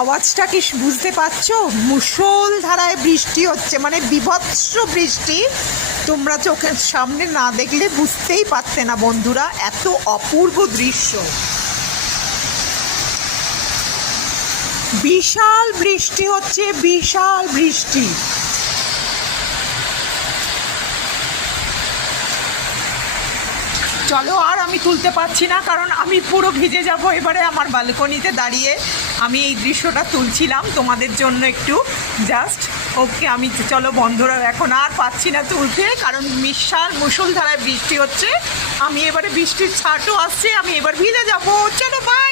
আওয়াজটা কি বুঝতে পারছো? মুষলধারায় বৃষ্টি হচ্ছে, মানে বীভৎস বৃষ্টি। তোমরা চোখের সামনে না দেখলে বুঝতেই পারতে না বন্ধুরা, এত অপূর্ব দৃশ্য। বিশাল বৃষ্টি হচ্ছে, বিশাল বৃষ্টি। চলো, আর আমি তুলতে পারছি না, কারণ আমি পুরো ভিজে যাব। এবারে আমার ব্যালকনিতে দাঁড়িয়ে আমি এই দৃশ্যটা তুলছিলাম তোমাদের জন্য একটু জাস্ট। ওকে, আমি চলো বন্ধুরা, এখন আর পাচ্ছি না তুলতে, কারণ বিশাল মুষলধারায় বৃষ্টি হচ্ছে। আমি এবারে বৃষ্টির ছাটও আসছে, আমি এবার ভিজে যাবো। চলো, বাই।